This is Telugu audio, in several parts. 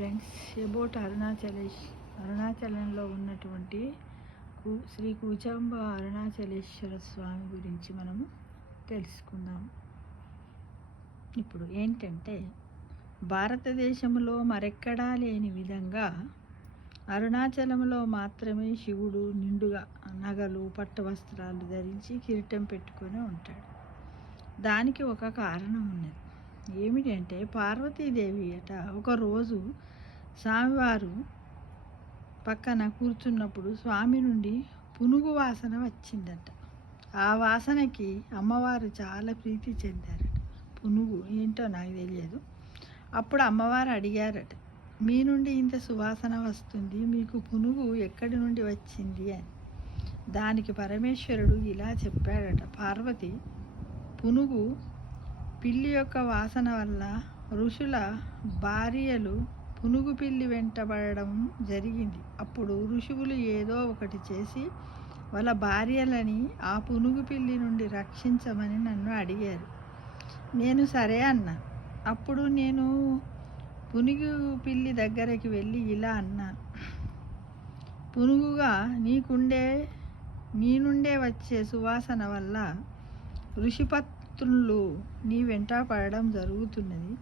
ఫ్రెండ్స్, అబౌట్ అరుణాచలంలో ఉన్నటువంటి శ్రీ కూచాంబ అరుణాచలేశ్వర స్వామి గురించి మనము తెలుసుకుందాం. ఇప్పుడు ఏంటంటే, భారతదేశంలో మరెక్కడా లేని విధంగా అరుణాచలంలో మాత్రమే శివుడు నిండుగా నగలు పట్టు వస్త్రాలు ధరించి కిరీటం పెట్టుకొని ఉంటాడు. దానికి ఒక కారణం ఉన్నది. ఏమిటంటే, పార్వతీదేవి ఒకరోజు స్వామివారు పక్కన కూర్చున్నప్పుడు స్వామి నుండి పునుగు వాసన వచ్చిందట. ఆ వాసనకి అమ్మవారు చాలా ప్రీతి చెందారట. పునుగు ఏంటో నాకు తెలియదు. అప్పుడు అమ్మవారు అడిగారట, మీ నుండి ఇంత సువాసన వస్తుంది, మీకు పునుగు ఎక్కడి నుండి వచ్చింది అని. దానికి పరమేశ్వరుడు ఇలా చెప్పాడట, పార్వతి, పునుగు పిల్లి యొక్క వాసన వల్ల ఋషుల భార్యలు పునుగు పిల్లి వెంటబడడం జరిగింది. అప్పుడు ఋషువులు ఏదో ఒకటి చేసి వాళ్ళ భార్యలని ఆ పునుగు పిల్లి నుండి రక్షించమని నన్ను అడిగారు. నేను సరే అన్నా. అప్పుడు నేను పునుగు పిల్లి దగ్గరికి వెళ్ళి ఇలా అన్నాను, పునుగుగా నీ నుండే వచ్చే సువాసన వల్ల ఋషిపత్రులు నీ వెంట పడడం జరుగుతున్నది.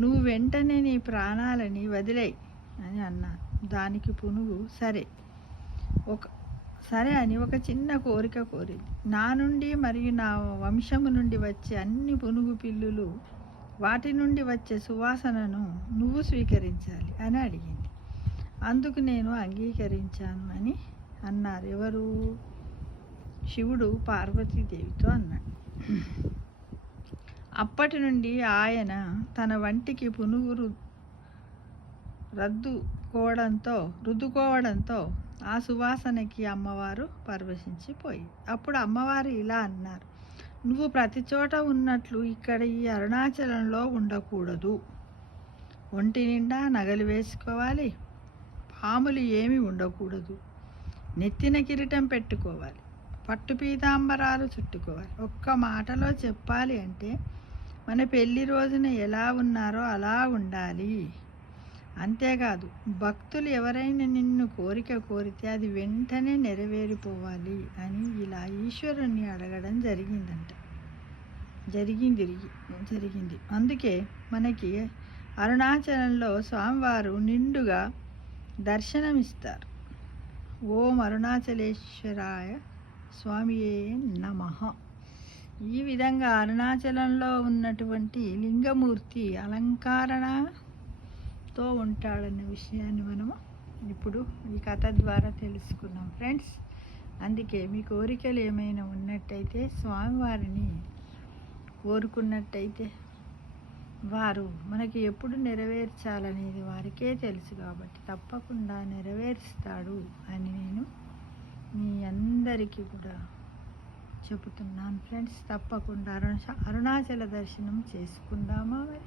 నువ్వు వెంటనే నీ ప్రాణాలని వదిలేయి అని అన్నాను. దానికి పునుగు సరే అని ఒక చిన్న కోరిక కోరింది. నా నుండి మరియు నా వంశము నుండి వచ్చే అన్ని పునుగు పిల్లులు వాటి నుండి వచ్చే సువాసనను నువ్వు స్వీకరించాలి అని అడిగింది. అందుకు నేను అంగీకరించాను అని అన్నారు. ఎవరు? శివుడు పార్వతీదేవితో అన్నాడు. అప్పటి నుండి ఆయన తన వంటికి పునుగు రుద్దుకోవడంతో ఆ సువాసనకి అమ్మవారు పరవశించిపోయి. అప్పుడు అమ్మవారు ఇలా అన్నారు, నువ్వు ప్రతి చోట ఉన్నట్లు ఇక్కడ ఈ అరుణాచలంలో ఉండకూడదు. ఒంటి నిండా నగలు వేసుకోవాలి, పాములు ఏమి ఉండకూడదు, నెత్తిన కిరీటం పెట్టుకోవాలి, పట్టు పీతాంబరాలు చుట్టుకోవాలి. ఒక్క మాటలో చెప్పాలి అంటే, మన పెళ్లి రోజున ఎలా ఉన్నారో అలా ఉండాలి. అంతేకాదు, భక్తులు ఎవరైనా నిన్ను కోరిక కోరితే అది వెంటనే నెరవేరిపోవాలి అని ఇలా ఈశ్వరుణ్ణి అడగడం జరిగింది. అందుకే మనకి అరుణాచలంలో స్వామివారు నిండుగా దర్శనమిస్తారు. ఓం అరుణాచలేశ్వరాయ స్వామియే నమః. ఈ విధంగా అరుణాచలంలో ఉన్నటువంటి లింగమూర్తి అలంకరణతో ఉంటాడన్న విషయాన్ని మనము ఇప్పుడు ఈ కథ ద్వారా తెలుసుకున్నాం ఫ్రెండ్స్. అందుకే మీ కోరికలు ఏమైనా ఉన్నట్టయితే, స్వామివారిని కోరుకున్నట్టయితే వారు మనకి ఎప్పుడు నెరవేర్చాలనేది వారికే తెలుసు. కాబట్టి తప్పకుండా నెరవేరుస్తాడు అని నేను మీ అందరికీ కూడా చెబుతున్నాను ఫ్రెండ్స్. తప్పకుండా అరుణాచల దర్శనం చేసుకుందామా మరి.